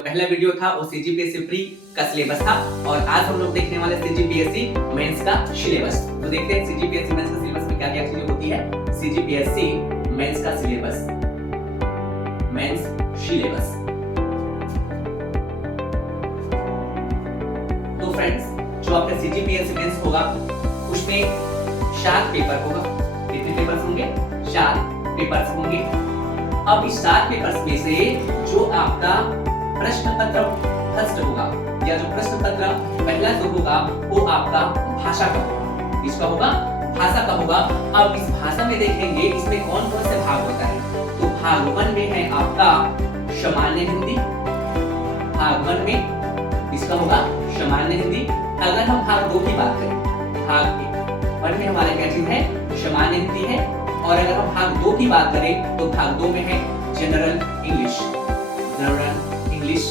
पहला वीडियो था वो सीजीपीएससी प्री का सिलेबस था और आज हम लोग देखने वाले सीजीपीएससी मेंस का सिलेबस। तो देखते हैं सीजीपीएससी मेंस का सिलेबस में क्या क्या चीजें होती है। सीजीपीएससी मेंस का सिलेबस, मेंस सिलेबस। तो फ्रेंड्स, जो आपका सीजीपीएससी मेंस होगा उसमें 7 पेपर होगा। कितने पेपर्स होंगे? 7 पेपर्स होंगे। अब इस 7 पेपर्स में से जो आपका प्रश्न पत्र फर्स्ट होगा या जो प्रश्न पत्र पहला जो होगा वो आपका भाषा का होगा। इसका होगा भाषा का होगा। अब इस भाषा में देखेंगे इसमें कौन कौन से भाग होता है। तो भाग 1 में है आपका सामान्य हिंदी। भाग 1 में इसका होगा सामान्य हिंदी। अगर हम भाग 2 की बात करें, भाग 1 में हमारा क्या चीज है? सामान्य हिंदी है। और अगर हम भाग 2 की बात करें तो भाग 2 में है जनरल इंग्लिश, जनरल इंग्लिश।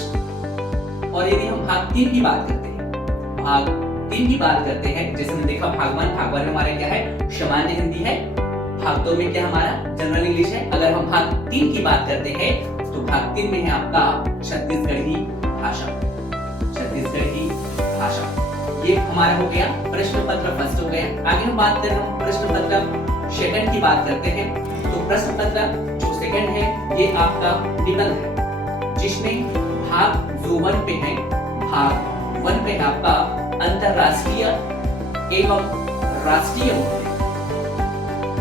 और यदि हम भाग 3 की बात करते हैं, भाग 3 की बात करते हैं, जैसे हमने देखा भाग 1 में हमारा क्या है? सामान्य हिंदी है। भाग 2 में क्या हमारा? जनरल इंग्लिश है। अगर हम भाग 3 की बात करते हैं तो भाग 3 में है आपका छत्तीसगढ़ी भाषा, छत्तीसगढ़ी भाषा। ये हमारा हो गया प्रश्न पत्र फर्स्ट हो गया। आगे हम बात करें, हम प्रश्न पत्र सेकंड की बात करते हैं। तो प्रश्न पत्र जो सेकंड है ये आपका निबंध है, जिसमें भाग जो 1 पे है, भाग 1 पे है आपका अंतरराष्ट्रीय एवं राष्ट्रीय मुद्दे,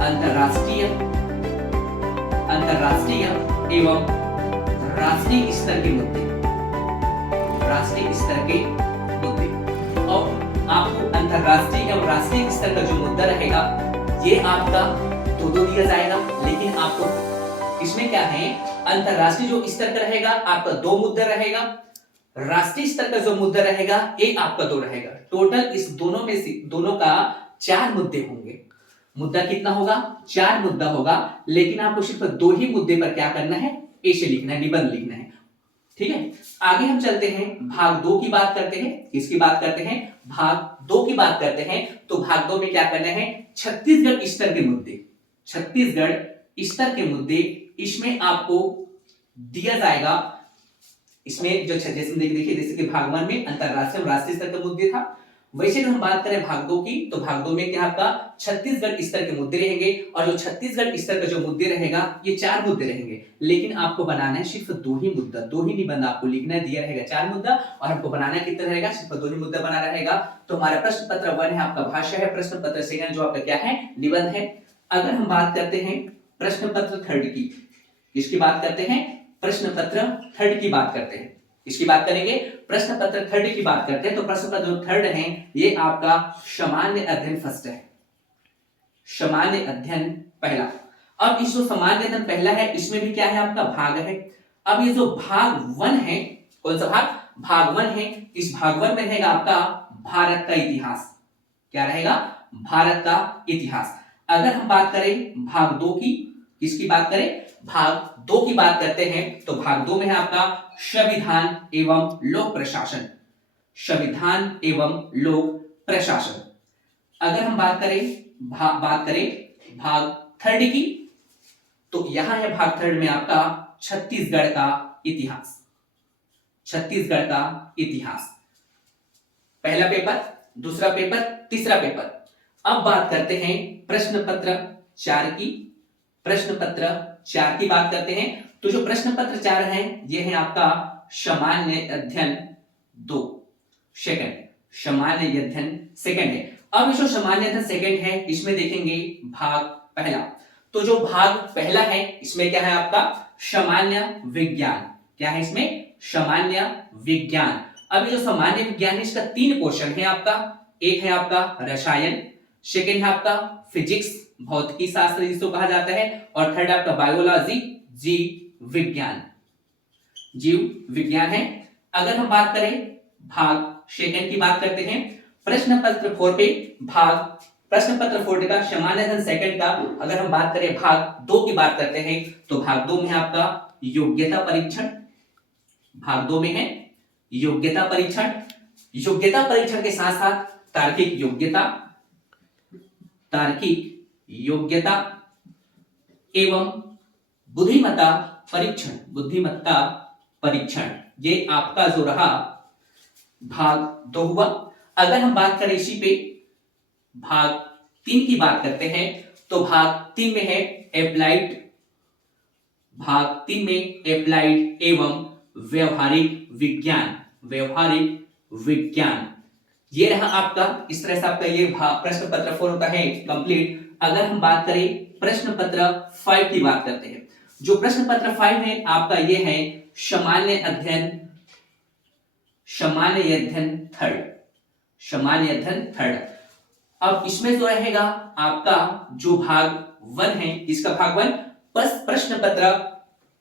अंतरराष्ट्रीय एवं राष्ट्रीय स्तर के मुद्दे, राष्ट्रीय स्तर के मुद्दे। और आपको अंतरराष्ट्रीय एवं राष्ट्रीय स्तर का जो मुद्दा रहेगा ये आपका दो दिया जाएगा, लेकिन आपको इसमें क्या है? अंतरराष्ट्रीय जो स्तर का रहेगा आपका 2 मुद्दा रहेगा, राष्ट्रीय स्तर का जो मुद्दा रहेगा ये आपका 2 रहेगा। टोटल इस दोनों में से दोनों का 4 मुद्दे होंगे। मुद्दा कितना होगा? 4 मुद्दा होगा, लेकिन आपको सिर्फ 2 ही मुद्दे पर क्या करना है? ऐसे लिखना है, निबंध लिखना है। ठीक है, आगे हम चलते हैं, भाग 2 की बात करते हैं। किसकी बात करते हैं? भाग 2 की बात करते हैं। तो भाग 2 में क्या करना है? छत्तीसगढ़ स्तर के मुद्दे, छत्तीसगढ़ स्तर के मुद्दे इसमें आपको दिया जाएगा। इसमें जो जैसे देखिए, जैसे कि भाग 1 में अंतरराष्ट्रीय और राष्ट्रीय स्तर के मुद्दे था, वैसे हम बात करें भाग 2 की, तो भाग 2 में क्या आपका छत्तीसगढ़ स्तर के मुद्दे रहेंगे। और जो छत्तीसगढ़ स्तर का जो मुद्दे रहेगा ये 4 मुद्दे रहेंगे, लेकिन आपको बनाना है सिर्फ 2 ही मुद्दा, 2 ही निबंध आपको लिखना है। दिया रहेगा 4 मुद्दा और हमको बनाना कितना रहेगा? सिर्फ 2 ही मुद्दा बना रहेगा। तो हमारा प्रश्न पत्र 1 है आपका भाषा है, प्रश्न पत्र सेकंड जो आपका क्या है? निबंध है। अगर हम बात करते हैं प्रश्न पत्र थर्ड की, किसकी बात करते हैं? प्रश्न पत्र थर्ड की बात करते हैं। इसकी बात करेंगे, प्रश्न पत्र थर्ड की बात करते हैं। तो प्रश्न पत्र थर्ड है ये आपका सामान्य अध्ययन फर्स्ट है, सामान्य अध्ययन पहला। अब इस जो सामान्य अध्ययन पहला है इसमें भी क्या है? आपका भाग है। अब ये जो भाग 1 है, कौन सा भाग? भाग 1 है। इस भाग 1 में रहेगा आपका भारत का इतिहास। क्या रहेगा? भारत का इतिहास। अगर हम बात करें भाग 2 की, किसकी बात करें? भाग 2 की बात करते हैं। तो भाग 2 में है आपका संविधान एवं लोक प्रशासन, संविधान एवं लोक प्रशासन। अगर हम बात करें भाग थर्ड की, तो यहां है भाग थर्ड में आपका छत्तीसगढ़ का इतिहास, छत्तीसगढ़ का इतिहास। पहला पेपर, दूसरा पेपर, तीसरा पेपर। अब बात करते हैं प्रश्न पत्र 4 की, प्रश्न पत्र 4 की बात करते हैं। तो जो प्रश्न पत्र 4 है ये है आपका सामान्य अध्ययन 2 सेकंड, सामान्य अध्ययन सेकंड है। अब जो सामान्य अध्ययन सेकंड है इसमें देखेंगे भाग पहला। तो जो भाग पहला है इसमें क्या है? आपका सामान्य विज्ञान। क्या है इसमें? सामान्य विज्ञान। अब ये जो सामान्य विज्ञान है इसका 3 क्वेश्चन है आपका। एक है आपका रसायन, सेकंड है आपका फिजिक्स, भौतिकी शास्त्र जिसको कहा जाता है, और थर्ड आपका बायोलॉजी, जीव विज्ञान, जीव विज्ञान है। अगर हम बात करें भाग सेकंड की बात करते हैं, प्रश्न पत्र 4 पे, भाग प्रश्न पत्र 4 का सामान्य अध्ययन सेकंड का अगर हम बात करें भाग 2 की बात करते हैं, तो भाग 2 में आपका योग्यता परीक्षण, भाग 2 में है योग्यता परीक्षण। योग्यता परीक्षण के साथ साथ तार्किक योग्यता, तार्किक योग्यता एवं बुद्धिमत्ता परीक्षण, बुद्धिमत्ता परीक्षण, ये आपका जो रहा भाग 2 हुआ। अगर हम बात करें इसी पे भाग 3 की बात करते हैं तो भाग 3 में है एप्लाइड, भाग 3 में एप्लाइड एवं व्यवहारिक विज्ञान, व्यवहारिक विज्ञान। ये रहा आपका, इस तरह से आपका ये प्रश्न पत्र 4 होता है कंप्लीट। अगर हम बात करें प्रश्न पत्र 5 की बात करते हैं, जो प्रश्न पत्र 5 है आपका ये है सामान्य अध्ययन, सामान्य अध्ययन थर्ड, सामान्य अध्ययन थर्ड। अब इसमें जो रहेगा आपका जो भाग 1 है, इसका भाग 1 प्रश्न पत्र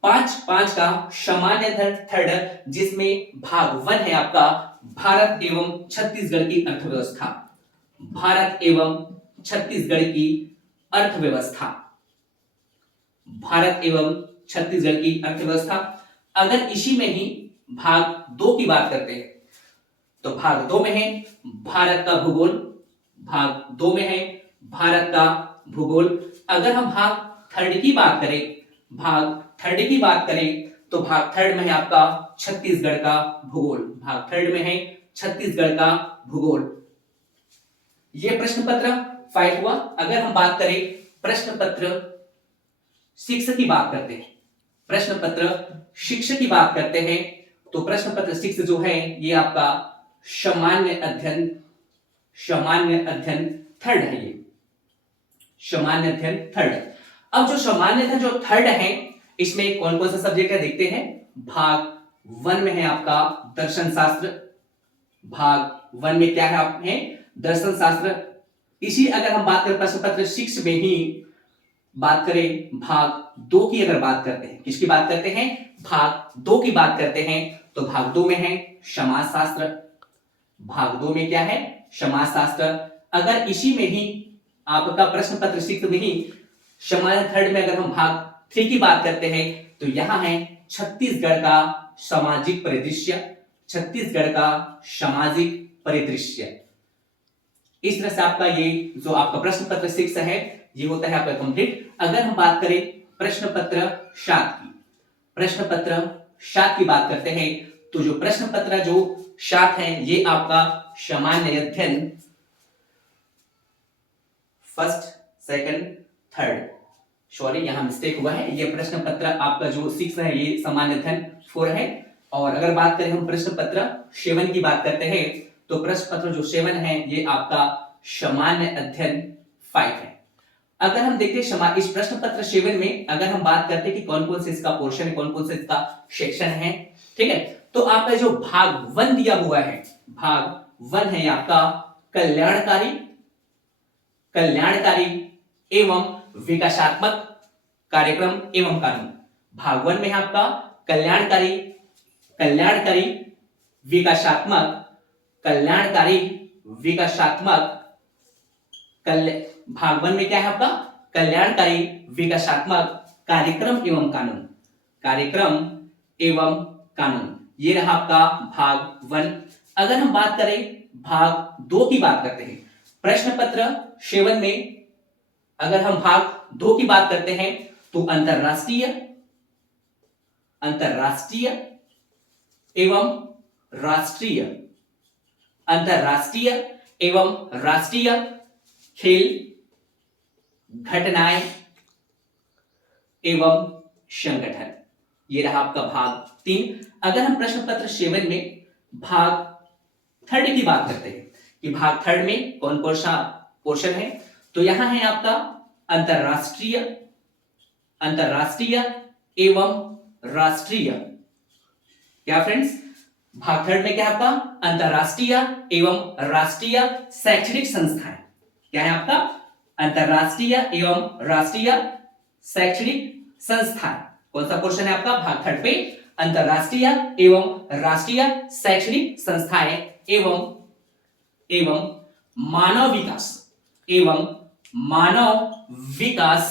5 का सामान्य अध्ययन थर्ड, जिसमें भाग 1 है आपका भारत एवं छत्तीसगढ़ की अर्थव्यवस्था, भारत एवं छत्तीसगढ़ की अर्थव्यवस्था, भारत एवं छत्तीसगढ़ की अर्थव्यवस्था। अगर इसी में ही भाग 2 की बात करते हैं तो भाग 2 में है भारत का भूगोल, भाग 2 में है भारत का भूगोल। अगर हम भाग 3 की बात करें, भाग 3 की बात करें तो भाग 3 में है आपका छत्तीसगढ़ का भूगोल, भाग 3 में है छत्तीसगढ़ का भूगोल। यह प्रश्न पत्र 5 हुआ। अगर हम बात करें प्रश्न पत्र 6 की बात करते हैं, प्रश्न पत्र 6 की बात करते हैं तो प्रश्न पत्र 6 जो है ये आपका सामान्य अध्ययन, सामान्य अध्ययन थर्ड है, ये सामान्य अध्ययन थर्ड। अब जो सामान्य अध्ययन जो थर्ड है इसमें कौन कौन सा सब्जेक्ट है देखते हैं। भाग 1 में है आपका दर्शन शास्त्र, भाग 1 में क्या है आपने दर्शन शास्त्र। इसी अगर हम बात करें प्रश्न पत्र 6 में ही बात करें भाग 2 की, अगर बात करते हैं किसकी बात करते हैं, भाग 2 की बात करते हैं तो भाग 2 में है समाज शास्त्र, भाग 2 में क्या है समाज शास्त्र। अगर इसी में ही आपका प्रश्न पत्र 6 में ही सामान्य थर्ड में अगर हम भाग 3 की बात करते हैं तो यहां है छत्तीसगढ़ का सामाजिक परिदृश्य, छत्तीसगढ़ का सामाजिक परिदृश्य। इस तरह से आपका ये जो आपका प्रश्न पत्र 6 है ये होता है आपका कंप्लीट। अगर हम बात करें प्रश्न पत्र 7 की, प्रश्न पत्र 7 की बात करते हैं तो जो प्रश्न पत्र जो 7 है ये आपका सामान्य अध्ययन फर्स्ट, सेकंड, थर्ड, सॉरी यहां मिस्टेक हुआ है, ये प्रश्न पत्र आपका जो 6 है ये सामान्य अध्ययन 4 है। और अगर बात करें हम प्रश्न पत्र 7 की बात करते हैं तो प्रश्न पत्र जो 7 है ये आपका सामान्य अध्ययन 5 है। अगर हम देखते हैं इस प्रश्न पत्र 7 में अगर हम बात करते हैं कि कौन कौन से इसका पोर्शन है, कौन कौन से इसका सेक्शन है, ठीक है, तो आपका जो भाग 1 दिया हुआ है, भाग 1 है आपका कल्याणकारी, कल्याणकारी एवं विकासात्मक कार्यक्रम एवं कानून। भाग 1 में है आपका कल्याणकारी, कल्याणकारी विकासात्मक, कल्याणकारी विकासात्मक, भाग 1 में क्या है आपका कल्याणकारी विकासात्मक कार्यक्रम एवं कानून, कार्यक्रम एवं कानून। ये रहा आपका भाग 1। अगर हम बात करें भाग 2 की बात करते हैं, प्रश्न पत्र 7 में अगर हम भाग 2 की बात करते हैं तो अंतरराष्ट्रीय, अंतरराष्ट्रीय एवं राष्ट्रीय, अंतरराष्ट्रीय एवं राष्ट्रीय खेल, घटनाएं एवं संगठन। ये रहा आपका भाग 3। अगर हम प्रश्न पत्र 7 में भाग 3 की बात करते हैं कि भाग 3 में कौन कौन सा पोर्शन है तो यहां है आपका अंतरराष्ट्रीय, अंतरराष्ट्रीय एवं राष्ट्रीय। क्या फ्रेंड्स, भाग 3 में क्या है आपका अंतरराष्ट्रीय एवं राष्ट्रीय शैक्षणिक संस्थाएं। क्या है आपका अंतरराष्ट्रीय एवं राष्ट्रीय शैक्षणिक संस्थाएं। कौन सा पोर्शन है आपका भाग 3 पे अंतरराष्ट्रीय एवं राष्ट्रीय शैक्षणिक संस्थाएं एवं एवं मानव विकास, एवं मानव विकास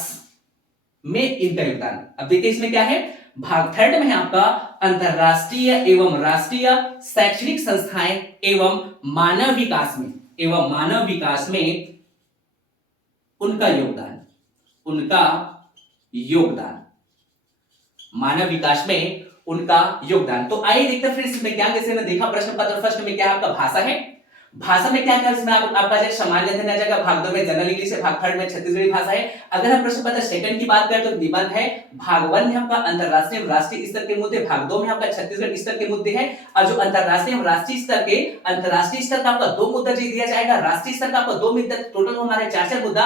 में इनका योगदान। अब देखिए इसमें क्या है, भाग 3 में है आपका अंतरराष्ट्रीय एवं राष्ट्रीय शैक्षणिक संस्थाएं एवं मानव विकास में, एवं मानव विकास में उनका योगदान, उनका योगदान, मानव विकास में उनका योगदान। तो आइए देखते हैं फिर इसमें क्या, जैसे हमने देखा प्रश्न पत्र फर्स्ट में क्या आपका भाषा है, भाषा में क्या क्या इसमें आपका जैसे सामान्य अध्ययन आ जाएगा, भाग 2 में जनरल इंग्लिश है, भाग 3 में छत्तीसगढ़ी भाषा है। अगर हम प्रश्न पत्र सेकंड की बात करें तो निबंध है, भाग 1 में आपका अंतरराष्ट्रीय एवं राष्ट्रीय स्तर के मुद्दे, भाग 2 में आपका छत्तीसगढ़ स्तर के मुद्दे हैं। और जो अंतरराष्ट्रीय एवं राष्ट्रीय स्तर के, अंतरराष्ट्रीय स्तर का आपका 2 मुद्दा जी दिया जाएगा, राष्ट्रीय स्तर का आपका 2 मुद्दा, टोटल हमारे 4 मुद्दा।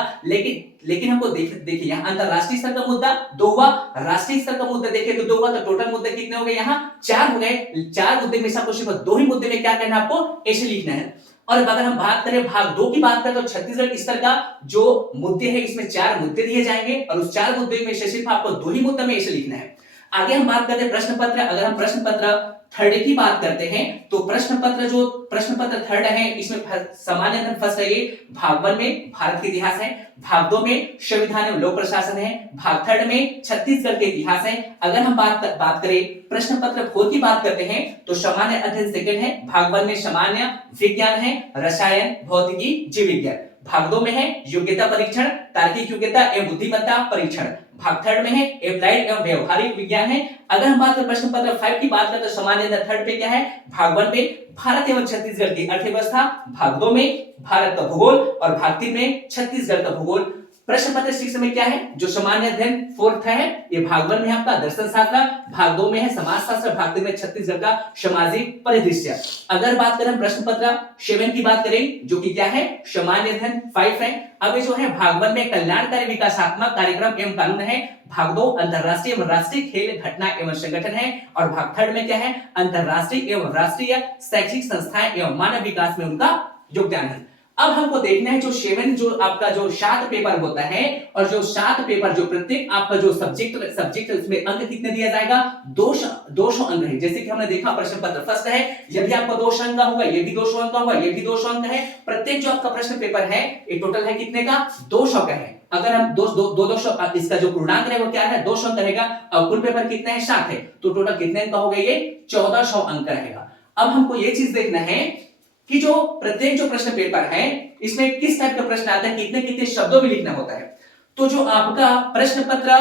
लेकिन हमको देखिए यहाँ अंतरराष्ट्रीय स्तर का मुद्दा 2 हुआ, राष्ट्रीय स्तर का मुद्दा देखें तो 2 हुआ, तो टोटल मुद्दे कितने हो गए, यहाँ 4 हो गए। 4 मुद्दे में से आपको सिर्फ 2 ही मुद्दे में क्या करना है, आपको ऐसे लिखना है। और अगर हम बात करें भाग 2 की बात करें तो छत्तीसगढ़ स्तर का जो मुद्दे हैं इसमें 4 मुद्दे दिए जाएंगे और उस 4 मुद्दे में से सिर्फ आपको 2 ही मुद्दे में ऐसे लिखना है। आगे हम बात करते हैं प्रश्न पत्र। अगर हम प्रश्न पत्र थर्ड की बात करते हैं तो प्रश्न पत्र थर्ड है, इसमें सामान्य अध्ययन फर्स्ट है, ये भाग 1 में भारत के इतिहास है, भाग 2 में संविधान एवं लोक प्रशासन है, भाग 3 में छत्तीसगढ़ के इतिहास है। अगर हम बात करें प्रश्न पत्र 4 की बात करते हैं तो सामान्य अध्ययन सेकंड है, भाग 1 में सामान्य विज्ञान है, रसायन, भौतिकी, जीव विज्ञान। भाग 2 में है योग्यता परीक्षण, तार्किक योग्यता एवं बुद्धिमत्ता परीक्षण। भाग 3 में है एप्लाइड एवं व्यवहारिक विज्ञान है। अगर हम बात करें प्रश्न पत्र 5 की बात करें तो सामान्य अध्ययन थर्ड पे क्या है, भाग 1 में भारत एवं छत्तीसगढ़ की अर्थव्यवस्था, भाग 2 में भारत का भूगोल और भाग 3 में छत्तीसगढ़ का भूगोल। प्रश्न पत्र 6 में क्या है, जो सामान्य अध्ययन फोर्थ है, ये भाग 1 में आपका दर्शन शास्त्र, भाग 2 में है समाज शास्त्र, भाग 3 में छत्तीसगढ़ का सामाजिक परिदृश्य। अगर बात करें प्रश्न पत्र 7 की बात करें जो कि क्या है, सामान्य अध्ययन 5 है। अब ये जो है भाग 1 में कल्याणकारी विकासात्मक कार्यक्रम एवं कानून है, भाग 2 अंतरराष्ट्रीय एवं राष्ट्रीय खेल घटना एवं संगठन है और भाग 3 में क्या है, अंतरराष्ट्रीय एवं राष्ट्रीय शैक्षिक संस्थाएं एवं मानव विकास में उनका योगदान है। अब हमको देखना है जो 7 जो आपका जो 7 पेपर होता है और जो 7 पेपर जो प्रत्येक आपका जो सब्जेक्ट उसमें अंक कितने दिया जाएगा, 200 अंक है। जैसे कि हमने देखा प्रश्न पत्र फर्स्ट है, ये भी आपका 200 अंक का होगा, ये भी 200 अंक का होगा, ये भी 200 अंक है। प्रत्येक जो आपका प्रश्न पेपर है ये टोटल है कितने का, 200 का है। अगर हम 200 इसका जो पूर्णांक है वो क्या है, 200 अंक रहेगा और कुल पेपर कितने है, 7 है, तो टोटल कितने अंक का हो गए, ये 1400 अंक रहेगा। अब हमको ये चीज देखना है कि जो प्रत्येक जो प्रश्न पेपर है इसमें किस टाइप का प्रश्न आता है, कितने कितने शब्दों में लिखना होता है। तो जो आपका प्रश्न पत्र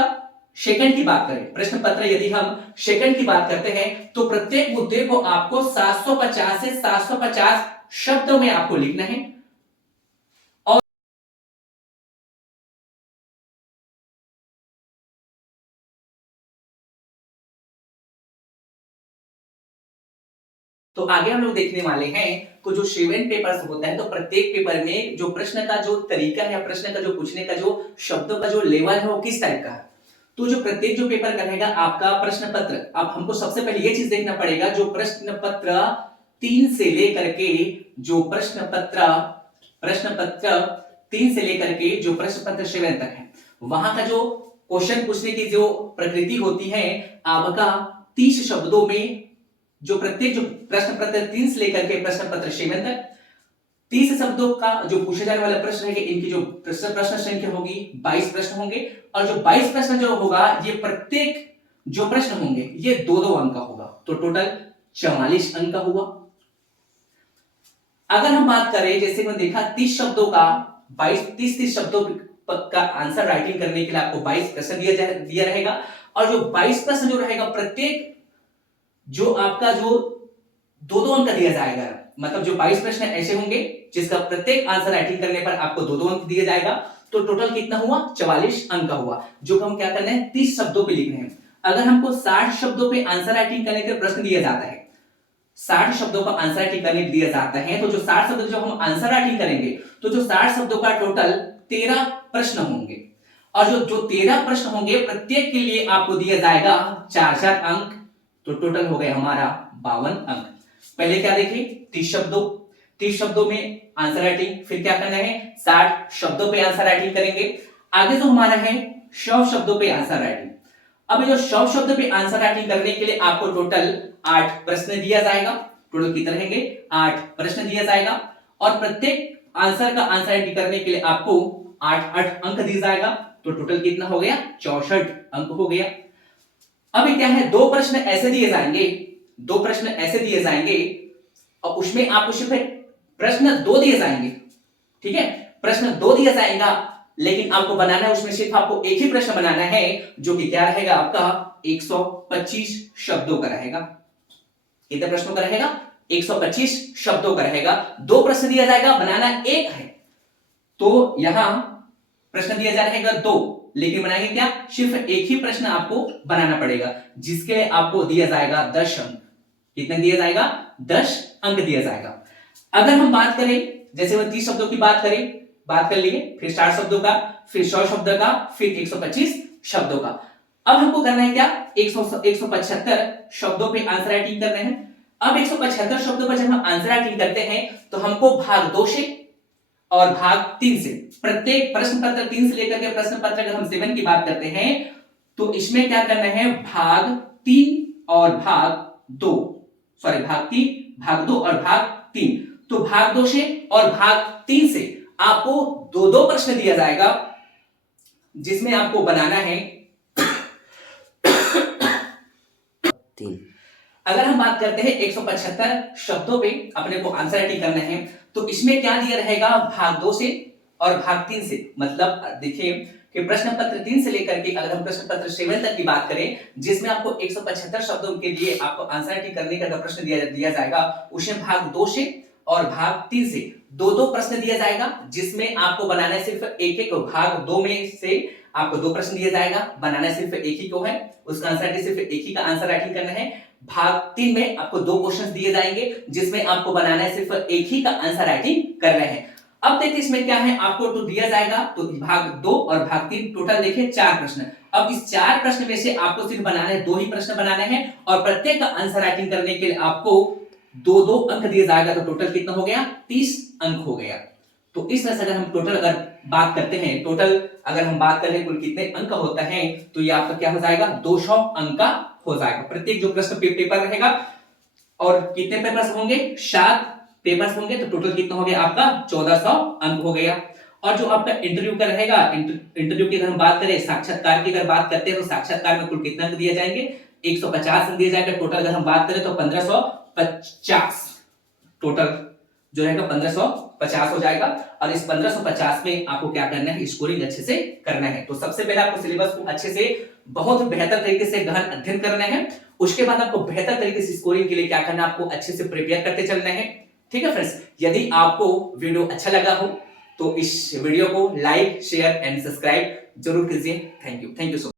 सेकंड की बात करें, प्रश्न पत्र यदि हम सेकंड की बात करते हैं तो प्रत्येक मुद्दे को आपको 750 से 750 शब्दों में आपको लिखना है। तो आगे हम लोग देखने वाले हैं तो जो 7 पेपर्स होता है तो प्रत्येक पेपर में जो प्रश्न का जो तरीका है, प्रश्न का जो पूछने का जो शब्दों का जो लेवल है वो किस टाइप का है। तो जो प्रत्येक जो पेपर का रहेगा आपका प्रश्न पत्र, अब हमको सबसे पहले ये चीज देखना पड़ेगा जो प्रश्न पत्र 3 से लेकर के जो प्रश्न पत्र 3 से लेकर के जो प्रश्न पत्र 7 तक है, वहां का जो क्वेश्चन पूछने की जो प्रकृति होती है आपका 30 शब्दों में, जो प्रत्येक जो प्रश्न पत्र 3 से लेकर के प्रश्न पत्र 7 तक 30 शब्दों का जो पूछे जाने वाला प्रश्न है, इनकी जो प्रश्न संख्या होगी 22 प्रश्न होंगे और जो 22 प्रश्न जो होगा ये प्रत्येक जो प्रश्न होंगे ये 2-2 अंक का होगा, तो टोटल 44 अंक का हुआ। अगर हम बात करें जैसे मैंने देखा 30 शब्दों का 30 शब्दों का आंसर राइटिंग करने के लिए आपको 22 प्रश्न दिया रहेगा और जो 22 प्रश्न जो रहेगा प्रत्येक जो आपका जो 2-2 अंक दिया जाएगा, मतलब जो 22 प्रश्न ऐसे होंगे जिसका प्रत्येक आंसर राइटिंग करने पर आपको 2-2 अंक दिया जाएगा, तो टोटल कितना हुआ, 44 अंक का हुआ, जो हम क्या करना है 30 शब्दों पे लिखने हैं। अगर हमको 60 शब्दों पे आंसर राइटिंग करने के प्रश्न दिया जाता है, 60 शब्दों का आंसर राइटिंग करने दिया जाता है, तो जो 60 शब्दों जो हम आंसर राइटिंग करेंगे तो जो 60 शब्दों का टोटल 13 प्रश्न होंगे और जो 13 प्रश्न होंगे प्रत्येक के लिए आपको दिया जाएगा 4-4 अंक, तो टोटल हो गए हमारा 52 अंक। पहले क्या देखें 30 शब्दों में आंसर राइटिंग, फिर क्या करना है 60 शब्दों पे आंसर राइटिंग करेंगे। आगे जो हमारा है 100 शब्दों पे आंसर राइटिंग। अब जो 100 शब्दों पे आंसर राइटिंग करने के लिए आपको टोटल 8 प्रश्न दिया जाएगा, टोटल कितने रहेंगे 8 प्रश्न दिया जाएगा और प्रत्येक आंसर का आंसर राइटिंग करने के लिए आपको 8-8 अंक दिया जाएगा, तो टोटल कितना हो गया 64 अंक हो गया। अभी क्या है 2 प्रश्न ऐसे दिए जाएंगे और उसमें आपको सिर्फ प्रश्न 2 दिए जाएंगे, ठीक है, प्रश्न 2 दिया जाएगा, लेकिन आपको बनाना है उसमें सिर्फ आपको एक ही प्रश्न बनाना है, जो कि क्या रहेगा आपका 125 शब्दों का रहेगा। कितने प्रश्नों का रहेगा? 125 शब्दों का रहेगा। दो प्रश्न दिया जाएगा, बनाना एक है, तो यहां प्रश्न दिया जा रहेगा दो, लेकिन बनाएंगे क्या? सिर्फ एक ही प्रश्न आपको बनाना पड़ेगा, जिसके लिए आपको दिया जाएगा 10 अंक। कितने दिया जाएगा? 10 अंक दिया जाएगा। अगर हम बात करें, जैसे वो 30 शब्दों की बात कर लिए, फिर 60 शब्दों का, फिर 100 शब्दों का, फिर 125 शब्दों का। अब हमको करना है क्या? 175 शब्दों पे आंसर राइटिंग करना है। अब 175 शब्दों पर जब हम आंसर राइटिंग करते हैं, तो हमको भाग 2 से और भाग 3 से, प्रत्येक प्रश्न पत्र 3 से लेकर के प्रश्न पत्र अगर हम 7 की बात करते हैं, तो इसमें क्या करना है? भाग 3 और भाग 2, भाग 2 और भाग 3। तो भाग 2 से और भाग 3 से आपको दो दो प्रश्न दिया जाएगा, जिसमें आपको बनाना है 3। अगर हम बात करते हैं 175 शब्दों पे अपने को आंसर राइटिंग करना है, तो इसमें क्या दिया रहेगा? भाग 2 से और भाग 3 से। मतलब देखिए कि प्रश्न पत्र 3 से लेकर के अगर हम प्रश्न पत्र 7 तक की बात करें, जिसमें आपको 175 शब्दों के लिए आपको आंसर राइटिंग करने का प्रश्न दिया जाएगा, उसमें भाग 2 से और भाग 3 से दो दो प्रश्न दिया जाएगा, जिसमें आपको बनाना है सिर्फ एक एक। भाग 2 में से आपको 2 प्रश्न दिया जाएगा, बनाना सिर्फ एक ही को है, उसका आंसर राइटिंग सिर्फ एक ही का आंसर राइटिंग करना है। भाग 3 में आपको 2 क्वेश्चंस दिए जाएंगे, जिसमें आपको बनाना है सिर्फ एक ही का आंसर राइटिंग करना है। अब देखिए इसमें क्या है, आपको तो दिया जाएगा, तो भाग 2 और भाग 3 टोटल देखिए 4 प्रश्न। अब इस 4 प्रश्न में से आपको सिर्फ बनाना है 2 ही प्रश्न बनाने हैं, और प्रत्येक का आंसर राइटिंग करने के लिए आपको 2-2 अंक दिए जाएगा। तो टोटल कितना हो गया? 30 अंक हो गया। तो इस तरह से अगर हम टोटल अगर बात करते हैं, टोटल अगर हम बात करें कुल कितने अंक होता है, तो ये आपका क्या हो जाएगा? 200 अंक का हो जाएगा। प्रत्येक जो प्रश्न पेपर रहेगा, और कितने पेपर्स होंगे? 7 पेपर्स होंगे, तो टोटल कितना हो गया आपका? 1400 अंक हो गया। और जो आपका इंटरव्यू का रहेगा, इंटरव्यू की अगर हम बात करें, साक्षात्कार की अगर बात करते हैं, तो साक्षात्कार में कुल कितना अंक दिए जाएंगे? 150 अंक दिए जाएंगे। टोटल अगर हम बात करें तो 1550 टोटल जो रहेगा 1550 हो जाएगा। और इस 1550 में आपको क्या करना है? स्कोरिंग अच्छे से करना है। तो सबसे पहले आपको सिलेबस को अच्छे से बहुत बेहतर तरीके से गहन अध्ययन करना है। उसके बाद आपको बेहतर तरीके से स्कोरिंग के लिए क्या करना है? आपको अच्छे से प्रिपेयर करते चलना है। ठीक है फ्रेंड्स, यदि आपको वीडियो अच्छा लगा हो तो इस वीडियो को लाइक, शेयर एंड सब्सक्राइब जरूर कीजिए। Thank you so much.